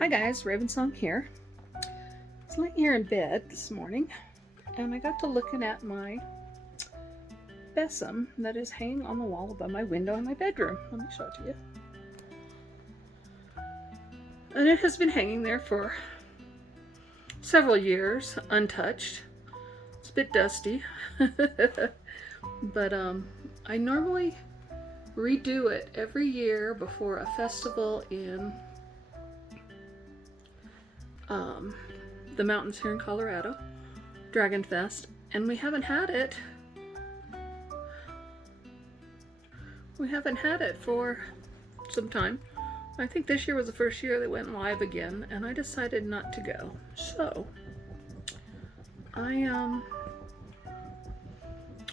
Hi guys, Ravensong here. I was laying here in bed this morning and I got to looking at my Bessom that is hanging on the wall above my window in my bedroom. Let me show it to you. And it has been hanging there for several years, untouched. It's a bit dusty, but I normally redo it every year before a festival in the mountains here in Colorado, Dragon Fest, and we haven't had it. We haven't had it for some time. I think this year was the first year that went live again, and I decided not to go. So I'm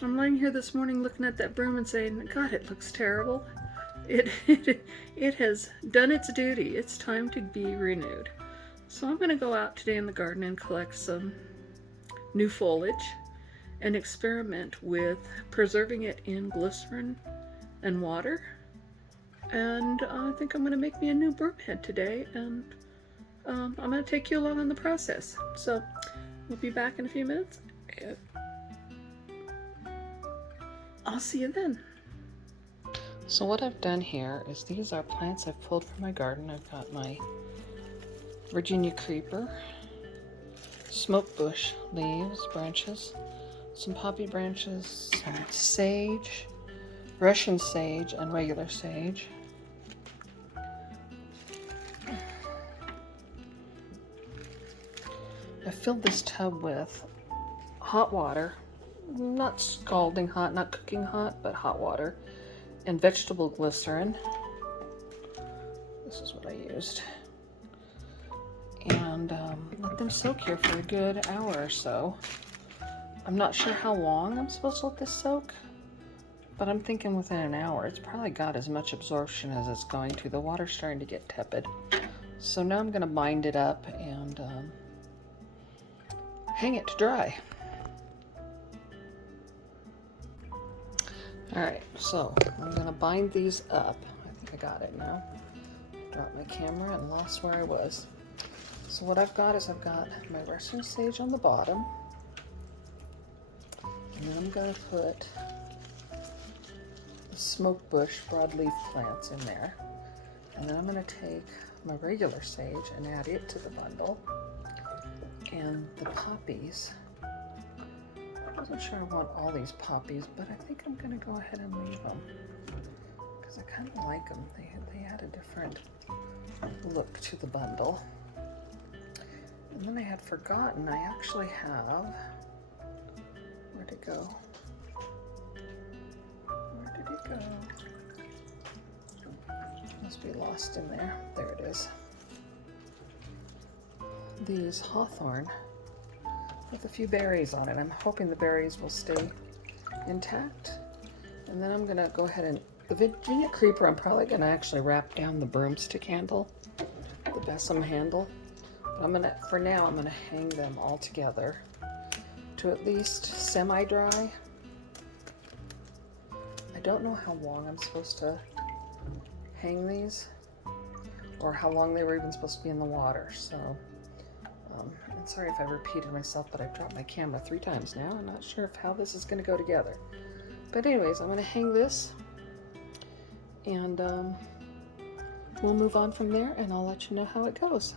laying here this morning looking at that broom and saying, God, it looks terrible. It has done its duty. It's time to be renewed. So I'm going to go out today in the garden and collect some new foliage and experiment with preserving it in glycerin and water. And I think I'm going to make me a new broom head today, and I'm going to take you along on the process. So we'll be back in a few minutes. I'll see you then. So what I've done here is these are plants I've pulled from my garden. I've got my Virginia creeper, smoke bush leaves, branches, some poppy branches, some sage, Russian sage, and regular sage. I filled this tub with hot water, not scalding hot, not cooking hot, but hot water, and vegetable glycerin. This is what I used. And let them soak here for a good hour or so. I'm not sure how long I'm supposed to let this soak, but I'm thinking within an hour. It's probably got as much absorption as it's going to. The water's starting to get tepid. So now I'm going to bind it up and hang it to dry. Alright, so I'm going to bind these up. I think I got it now. Dropped my camera and lost where I was. So what I've got is I've got my Russian sage on the bottom. And then I'm going to put the smoke bush broadleaf plants in there. And then I'm going to take my regular sage and add it to the bundle. And the poppies. I wasn't sure I want all these poppies, but I think I'm going to go ahead and leave them, because I kind of like them. They add a different look to the bundle. And then I had forgotten, I actually have, where'd it go? Where did it go? Must be lost in there. There it is. These hawthorn with a few berries on it. I'm hoping the berries will stay intact. And then I'm going to go ahead and, the Virginia creeper, I'm probably going to actually wrap down the broomstick handle, the Bessom handle. But for now, I'm going to hang them all together to at least semi-dry. I don't know how long I'm supposed to hang these, or how long they were even supposed to be in the water. So I'm sorry if I repeated myself, but I've dropped my camera 3 times now. I'm not sure how this is going to go together. But anyways, I'm going to hang this, and we'll move on from there, and I'll let you know how it goes.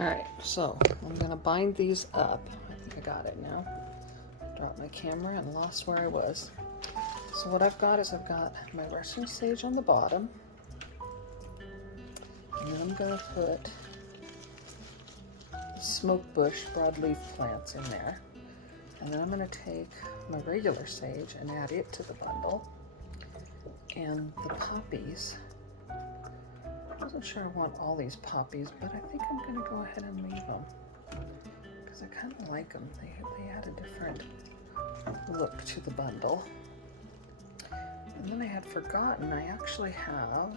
Alright, so I'm going to bind these up. I think I got it now. Dropped my camera and lost where I was. So what I've got is I've got my Russian sage on the bottom. And then I'm going to put the smoke bush broadleaf plants in there. And then I'm going to take my regular sage and add it to the bundle. And the poppies. I wasn't sure I want all these poppies, but I think I'm going to go ahead and leave them, because I kind of like them. They add a different look to the bundle. And then I had forgotten, I actually have,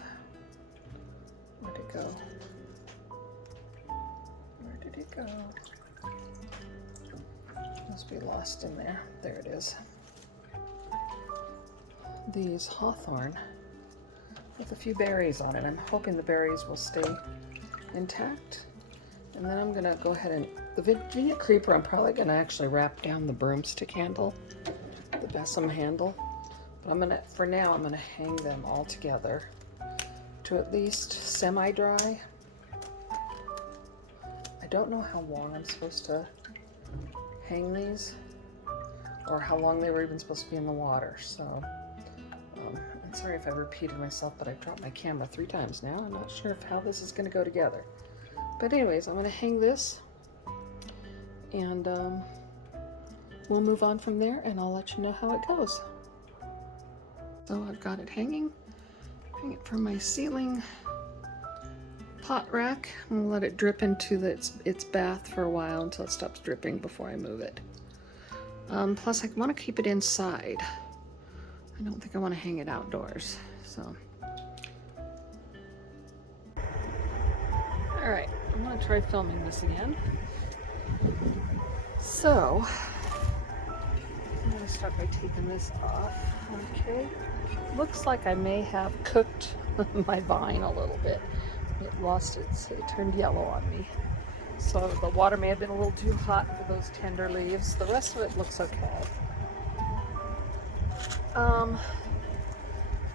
where'd it go? Where did it go? Must be lost in there. There it is. These hawthorn with a few berries on it. I'm hoping the berries will stay intact. And then I'm gonna go ahead and, the Virginia Creeper, I'm probably gonna actually wrap down the broomstick handle, the Bessom handle. But I'm gonna, for now, I'm gonna hang them all together to at least semi-dry. I don't know how long I'm supposed to hang these, or how long they were even supposed to be in the water. So, I'm sorry if I repeated myself, but I've dropped my camera 3 times now. I'm not sure how this is gonna go together. But anyways, I'm gonna hang this, and we'll move on from there, and I'll let you know how it goes. So I've got it hanging. Hang it from my ceiling pot rack. I'm gonna let it drip into its bath for a while until it stops dripping before I move it. Plus, I want to keep it inside. I don't think I want to hang it outdoors. So, all right, I'm gonna try filming this again. So, I'm gonna start by taking this off. Okay, looks like I may have cooked my vine a little bit. It turned yellow on me. So the water may have been a little too hot for those tender leaves. The rest of it looks okay.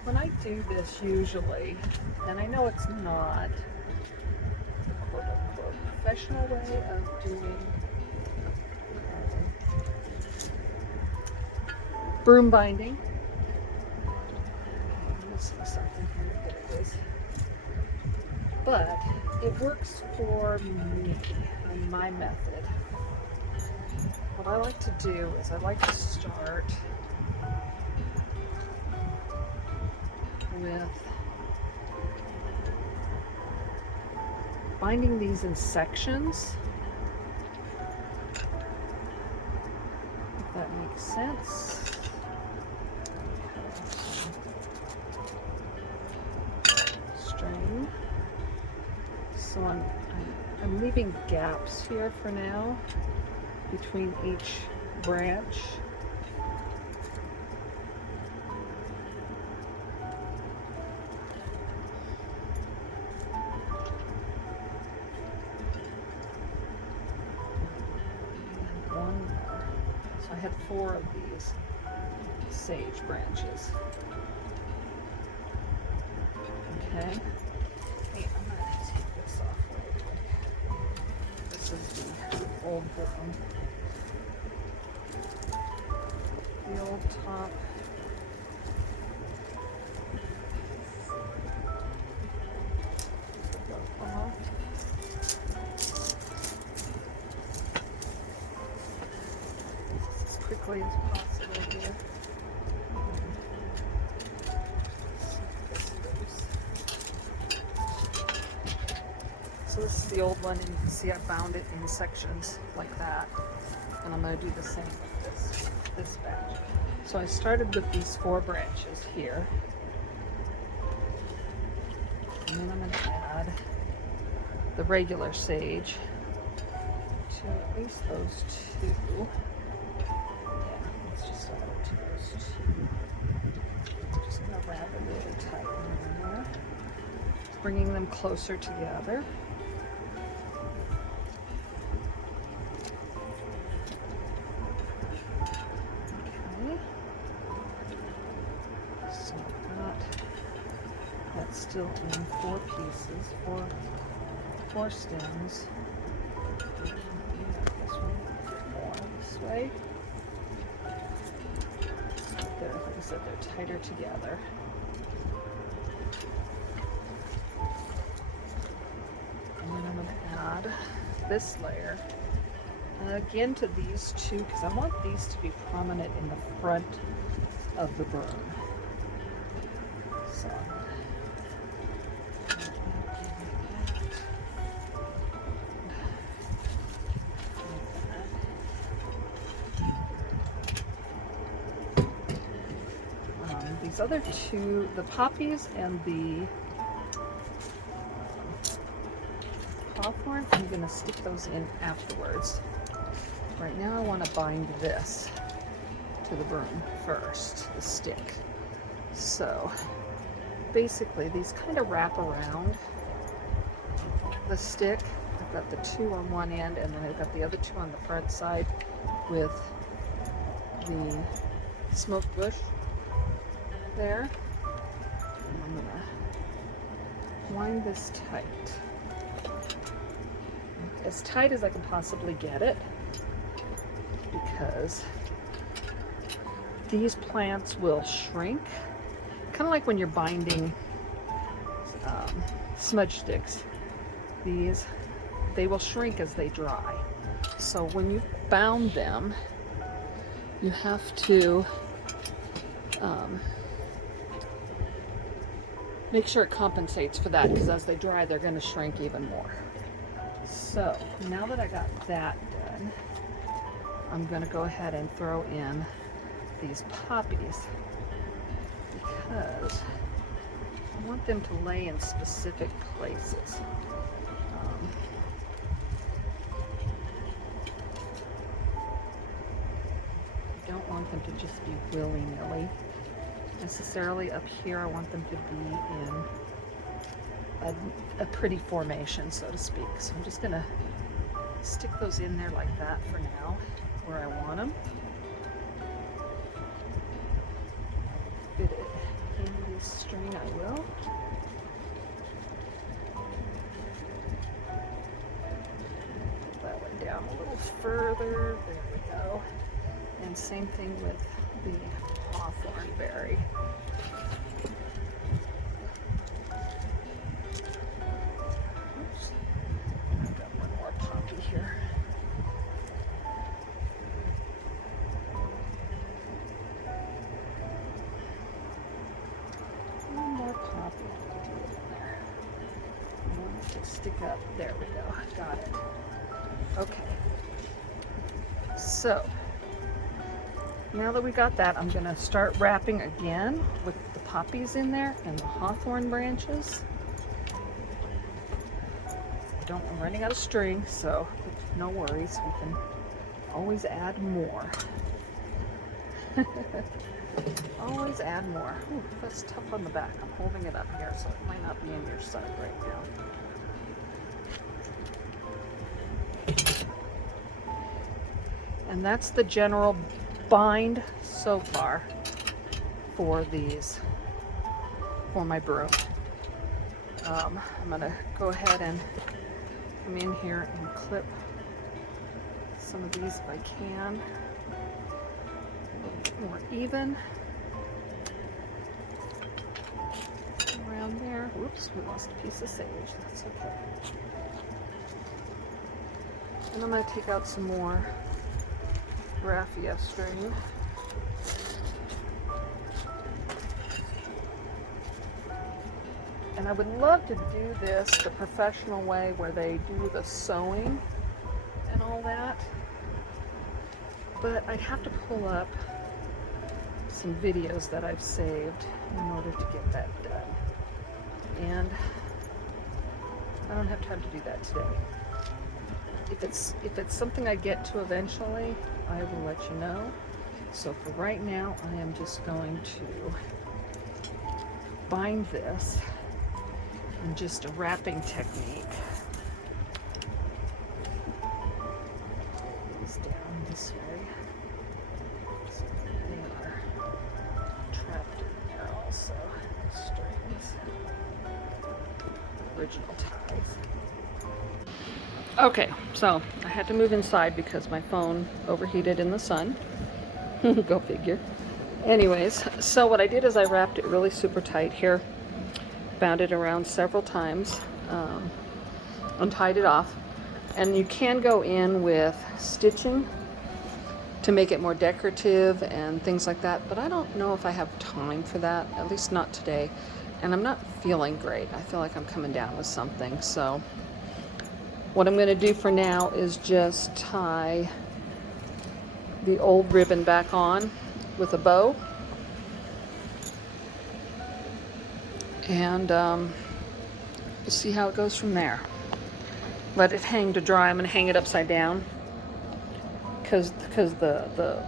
When I do this usually, and I know it's not the quote-unquote professional way of doing broom binding. I'm missing something here. There it is. But it works for me and my method. What I like to do is I like to start with binding these in sections, if that makes sense. String. So I'm leaving gaps here for now between each branch. And one more. So I had 4 of these sage branches. Okay. Hey, I'm gonna take this off really quick. This is the old broom. The old top. Off. As quickly as possible here. So this is the old one, and you can see I bound it in sections like that. And I'm going to do the same with this batch. So I started with these 4 branches here. And then I'm going to add the regular sage to at least those 2. Yeah, let's just add it to those 2. I'm just going to wrap it really tight in there. Bringing them closer together. Still in 4 pieces, 4 stems. This one more this way. Like I said, they're tighter together. And then I'm going to add this layer again to these 2 because I want these to be prominent in the front of the broom. So. These other 2, the poppies and the hawthorn, I'm going to stick those in afterwards. Right now I want to bind this to the broom first, the stick. So basically these kind of wrap around the stick. I've got the two on one end, and then I've got the other two on the front side with the smoked bush there. And I'm gonna wind this tight. As tight as I can possibly get it, because these plants will shrink. Kind of like when you're binding smudge sticks. They will shrink as they dry. So when you've bound them, you have to make sure it compensates for that, because as they dry, they're going to shrink even more. So now that I got that done, I'm going to go ahead and throw in these poppies, because I want them to lay in specific places. I don't want them to just be willy-nilly necessarily up here. I want them to be in a pretty formation, so to speak. So I'm just going to stick those in there like that for now, where I want them. Fit it in this string, I will. Pull that one down a little further. There we go. And same thing with the hawthorn berry. Oops. I've got one more poppy here. One more poppy. There. I want it to stick up. There we go. Got it. Okay. So now that we got that, I'm going to start wrapping again with the poppies in there and the hawthorn branches. I'm running out of string, so no worries. We can always add more. Always add more. Ooh, that's tough on the back. I'm holding it up here, so it might not be in your side right now. And that's the general bind so far for these, for my broom. I'm gonna go ahead and come in here and clip some of these if I can, a little bit more even around there. Whoops, we lost a piece of sage. That's okay. And I'm going to take out some more raffia string. And I would love to do this the professional way, where they do the sewing and all that, but I'd have to pull up some videos that I've saved in order to get that done, and I don't have time to do that today. If it's something I get to eventually, I will let you know. So for right now, I am just going to bind this in just a wrapping technique. These down this way, so they are trapped in there also. Strings, original ties. Okay, so I had to move inside because my phone overheated in the sun. Go figure. Anyways, so what I did is I wrapped it really super tight here, bound it around several times, untied it off, and you can go in with stitching to make it more decorative and things like that, but I don't know if I have time for that, at least not today, and I'm not feeling great. I feel like I'm coming down with something, so what I'm going to do for now is just tie the old ribbon back on with a bow, and we'll see how it goes from there. Let it hang to dry. I'm going to hang it upside down because the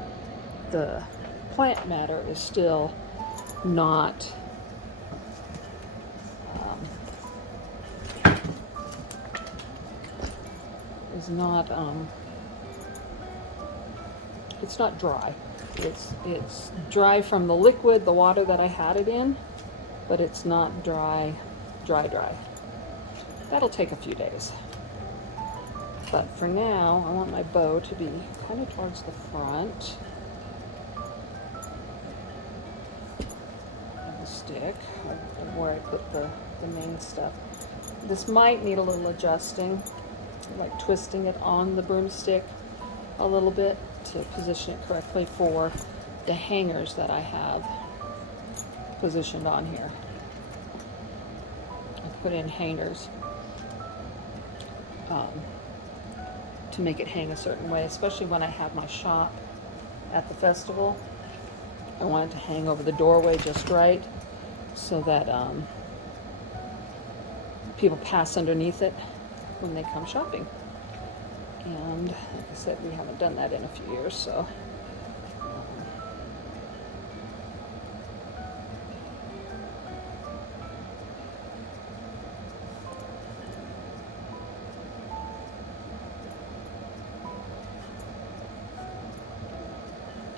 plant matter is still not not dry. It's dry from the liquid, the water that I had it in, but it's not dry. That'll take a few days. But for now, I want my bow to be kind of towards the front of the stick, where I put the main stuff. This might need a little adjusting, like twisting it on the broomstick a little bit to position it correctly for the hangers that I have positioned on here. I put in hangers to make it hang a certain way, especially when I have my shop at the festival. I want it to hang over the doorway just right so that people pass underneath it when they come shopping. And like I said, we haven't done that in a few years, so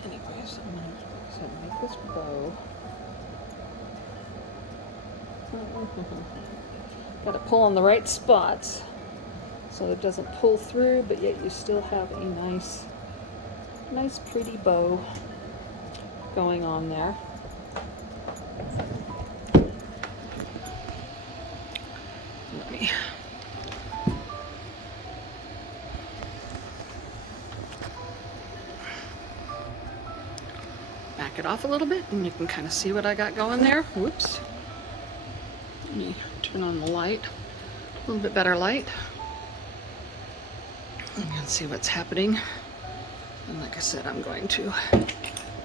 anyways, I'm gonna make this bow. Got to pull on the right spots so it doesn't pull through, but yet you still have a nice pretty bow going on there. Let me back it off a little bit and you can kind of see what I got going there. Whoops. Let me turn on the light, a little bit better light. You can see what's happening. And like I said, I'm going to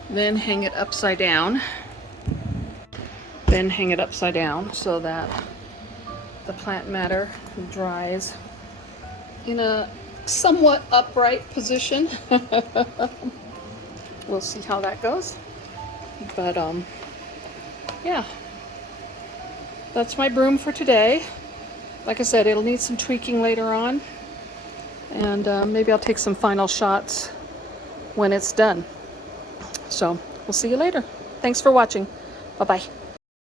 then hang it upside down. Then hang it upside down so that the plant matter dries in a somewhat upright position. We'll see how that goes. But yeah. That's my broom for today. Like I said, it'll need some tweaking later on. And maybe I'll take some final shots when it's done. So we'll see you later. Thanks for watching. Bye-bye.